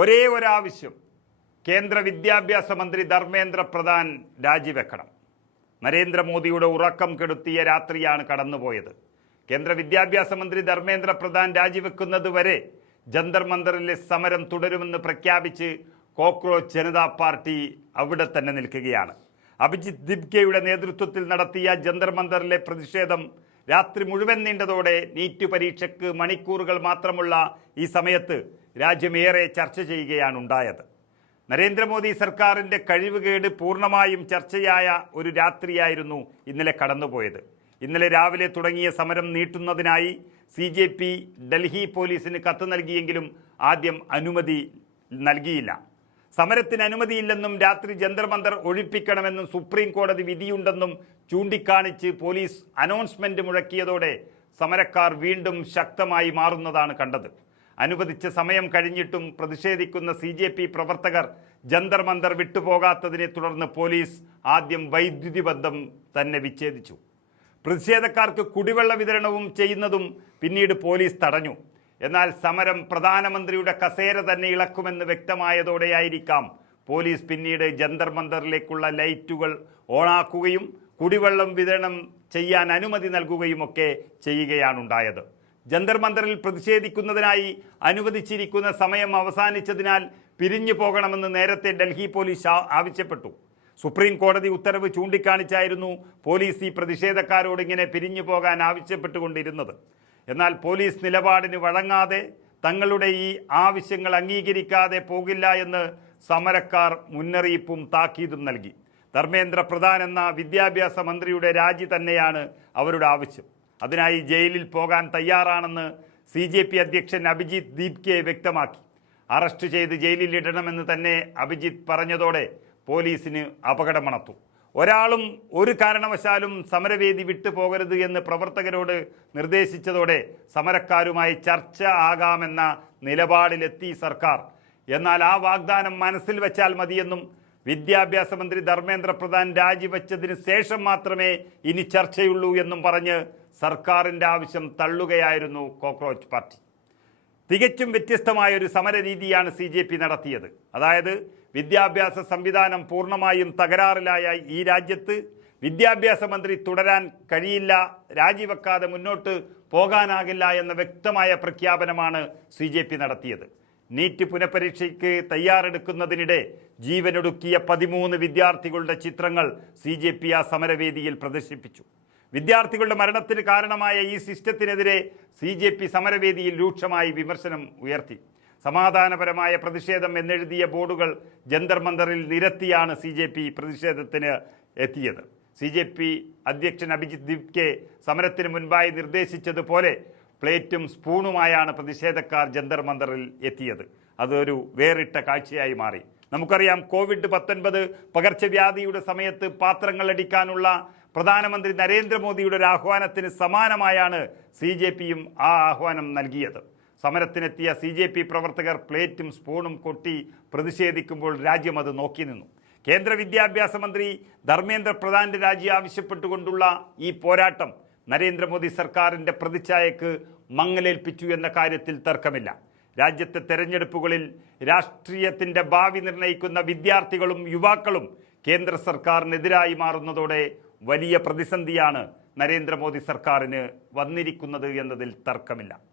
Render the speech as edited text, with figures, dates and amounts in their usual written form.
ഒരേ ഒരാവശ്യം, കേന്ദ്ര വിദ്യാഭ്യാസ മന്ത്രി ധർമ്മേന്ദ്ര പ്രധാൻ രാജിവെക്കണം. നരേന്ദ്രമോദിയുടെ ഉറക്കം കെടുത്തിയ രാത്രിയാണ് കടന്നുപോയത്. കേന്ദ്ര വിദ്യാഭ്യാസ മന്ത്രി ധർമ്മേന്ദ്ര പ്രധാൻ രാജിവെക്കുന്നത് വരെ ജന്തർ മന്ദറിലെ സമരം തുടരുമെന്ന് പ്രഖ്യാപിച്ച് കോക്രോച്ച് ജനതാ പാർട്ടി അവിടെ തന്നെ നിൽക്കുകയാണ്. അഭിജിത്ത് ദിബ്കെയുടെ നേതൃത്വത്തിൽ നടത്തിയ ജന്തർ മന്ദറിലെ പ്രതിഷേധം രാത്രി മുഴുവൻ നീണ്ടതോടെ നീറ്റ് പരീക്ഷയ്ക്ക് മണിക്കൂറുകൾ മാത്രമുള്ള ഈ സമയത്ത് രാജ്യമേറെ ചർച്ച ചെയ്യുകയാണ് ഉണ്ടായത്. നരേന്ദ്രമോദി സർക്കാരിൻ്റെ കഴിവുകേട് പൂർണ്ണമായും ചർച്ചയായ ഒരു രാത്രിയായിരുന്നു ഇന്നലെ കടന്നുപോയത്. ഇന്നലെ രാവിലെ തുടങ്ങിയ സമരം നീട്ടുന്നതിനായി CJP ഡൽഹി പോലീസിന് കത്ത് നൽകിയെങ്കിലും ആദ്യം അനുമതി നൽകിയില്ല. സമരത്തിന് അനുമതിയില്ലെന്നും രാത്രി ജന്തർ മന്ദർ ഒഴിപ്പിക്കണമെന്നും സുപ്രീം കോടതി വിധിയുണ്ടെന്നും ചൂണ്ടിക്കാണിച്ച് പോലീസ് അനൗൺസ്മെന്റ് മുഴക്കിയതോടെ സമരക്കാർ വീണ്ടും ശക്തമായി മാറുന്നതാണ് കണ്ടത്. അനുവദിച്ച സമയം കഴിഞ്ഞിട്ടും പ്രതിഷേധിക്കുന്ന CJP പ്രവർത്തകർ ജന്തർ മന്ദർ വിട്ടുപോകാത്തതിനെ തുടർന്ന് പോലീസ് ആദ്യം വൈദ്യുതി ബന്ധം തന്നെ വിച്ഛേദിച്ചു. പ്രതിഷേധക്കാർക്ക് കുടിവെള്ള വിതരണവും ചെയ്യുന്നതും പിന്നീട് പോലീസ് തടഞ്ഞു. എന്നാൽ സമരം പ്രധാനമന്ത്രിയുടെ കസേര തന്നെ ഇളക്കുമെന്ന് വ്യക്തമായതോടെയായിരിക്കാം പോലീസ് പിന്നീട് ജന്തർ മന്ദറിലേക്കുള്ള ലൈറ്റുകൾ ഓണാക്കുകയും കുടിവെള്ളം വിതരണം ചെയ്യാൻ അനുമതി നൽകുകയുമൊക്കെ ചെയ്യുകയാണുണ്ടായത്. ജന്തർ മന്ദറിൽ പ്രതിഷേധിക്കുന്നതിനായി അനുവദിച്ചിരിക്കുന്ന സമയം അവസാനിച്ചതിനാൽ പിരിഞ്ഞു പോകണമെന്ന് നേരത്തെ ഡൽഹി പോലീസ് ആവശ്യപ്പെട്ടു. സുപ്രീം കോടതി ഉത്തരവ് ചൂണ്ടിക്കാണിച്ചായിരുന്നു പോലീസ് ഈ പ്രതിഷേധക്കാരോട് ഇങ്ങനെ പിരിഞ്ഞു പോകാൻ ആവശ്യപ്പെട്ടുകൊണ്ടിരുന്നത്. എന്നാൽ പോലീസ് നിലപാടിന് വഴങ്ങാതെ തങ്ങളുടെ ഈ ആവശ്യങ്ങൾ അംഗീകരിക്കാതെ പോകില്ല എന്ന് സമരക്കാർ മുന്നറിയിപ്പും താക്കീതും നൽകി. ധർമ്മേന്ദ്ര പ്രധാൻ എന്ന വിദ്യാഭ്യാസ മന്ത്രിയുടെ രാജി തന്നെയാണ് അവരുടെ ആവശ്യം. അതിനായി ജയിലിൽ പോകാൻ തയ്യാറാണെന്ന് CJP അധ്യക്ഷൻ അഭിജിത്ത് ദീപ്കെ വ്യക്തമാക്കി. അറസ്റ്റ് ചെയ്ത് ജയിലിലിടണമെന്ന് തന്നെ അഭിജിത്ത് പറഞ്ഞതോടെ പോലീസിന് അപകടമണത്തു. ഒരാളും ഒരു കാരണവശാലും സമരവേദി വിട്ടു പോകരുത് എന്ന് പ്രവർത്തകരോട് നിർദ്ദേശിച്ചതോടെ സമരക്കാരുമായി ചർച്ച ആകാമെന്ന നിലപാടിലെത്തി സർക്കാർ. എന്നാൽ ആ വാഗ്ദാനം മനസ്സിൽ വെച്ചാൽ മതിയെന്നും വിദ്യാഭ്യാസ മന്ത്രി ധർമ്മേന്ദ്ര പ്രധാൻ രാജിവെച്ചതിന് ശേഷം മാത്രമേ ഇനി ചർച്ചയുള്ളൂ എന്നും പറഞ്ഞ് സർക്കാരിൻ്റെ ആവശ്യം തള്ളുകയായിരുന്നു കോക്രോച്ച് പാർട്ടി. തികച്ചും വ്യത്യസ്തമായ ഒരു സമരരീതിയാണ് CJP നടത്തിയത്. അതായത് വിദ്യാഭ്യാസ സംവിധാനം പൂർണ്ണമായും തകരാറിലായ ഈ രാജ്യത്ത് വിദ്യാഭ്യാസ മന്ത്രി തുടരാൻ കഴിയില്ല, രാജിവെക്കാതെ മുന്നോട്ട് പോകാനാകില്ല എന്ന വ്യക്തമായ പ്രഖ്യാപനമാണ് CJP നടത്തിയത്. നീറ്റ് പുനഃപരീക്ഷയ്ക്ക് തയ്യാറെടുക്കുന്നതിനിടെ ജീവനൊടുക്കിയ 13 വിദ്യാർത്ഥികളുടെ ചിത്രങ്ങൾ CJP ആ സമരവേദിയിൽ പ്രദർശിപ്പിച്ചു. വിദ്യാർത്ഥികളുടെ മരണത്തിന് കാരണമായ ഈ സിസ്റ്റത്തിനെതിരെ CJP സമരവേദിയിൽ രൂക്ഷമായി വിമർശനം ഉയർത്തി. സമാധാനപരമായ പ്രതിഷേധം എന്നെഴുതിയ ബോർഡുകൾ ജന്തർ മന്ദറിൽ നിരത്തിയാണ് CJP പ്രതിഷേധത്തിന് എത്തിയത്. CJP അധ്യക്ഷൻ അഭിജിത്ത് ദിബ്കെ സമരത്തിന് മുൻപായി നിർദ്ദേശിച്ചതുപോലെ പ്ലേറ്റും സ്പൂണുമായാണ് പ്രതിഷേധക്കാർ ജന്തർ മന്ദറിൽ എത്തിയത്. അതൊരു വേറിട്ട കാഴ്ചയായി മാറി. നമുക്കറിയാം, COVID-19 പകർച്ചവ്യാധിയുടെ സമയത്ത് പാത്രങ്ങൾ അടിക്കാനുള്ള പ്രധാനമന്ത്രി നരേന്ദ്രമോദിയുടെ ഒരു ആഹ്വാനത്തിന് സമാനമായാണ് CJPയും ആ ആഹ്വാനം നൽകിയത്. സമരത്തിനെത്തിയ CJP പ്രവർത്തകർ പ്ലേറ്റും സ്പൂണും കൊട്ടി പ്രതിഷേധിക്കുമ്പോൾ രാജ്യം അത് നോക്കി നിന്നു. കേന്ദ്ര വിദ്യാഭ്യാസ മന്ത്രി ധർമ്മേന്ദ്ര പ്രധാന്റെ രാജി ആവശ്യപ്പെട്ടുകൊണ്ടുള്ള ഈ പോരാട്ടം നരേന്ദ്രമോദി സർക്കാരിൻ്റെ പ്രതിച്ഛായക്ക് മങ്ങലേൽപ്പിച്ചു എന്ന കാര്യത്തിൽ തർക്കമില്ല. രാജ്യത്തെ തെരഞ്ഞെടുപ്പുകളിൽ രാഷ്ട്രീയത്തിൻ്റെ ഭാവി നിർണ്ണയിക്കുന്ന വിദ്യാർത്ഥികളും യുവാക്കളും കേന്ദ്ര സർക്കാരിനെതിരായി മാറുന്നതോടെ വലിയ പ്രതിസന്ധിയാണ് നരേന്ദ്രമോദി സർക്കാരിന് വന്നിരിക്കുന്നത് എന്നതിൽ തർക്കമില്ല.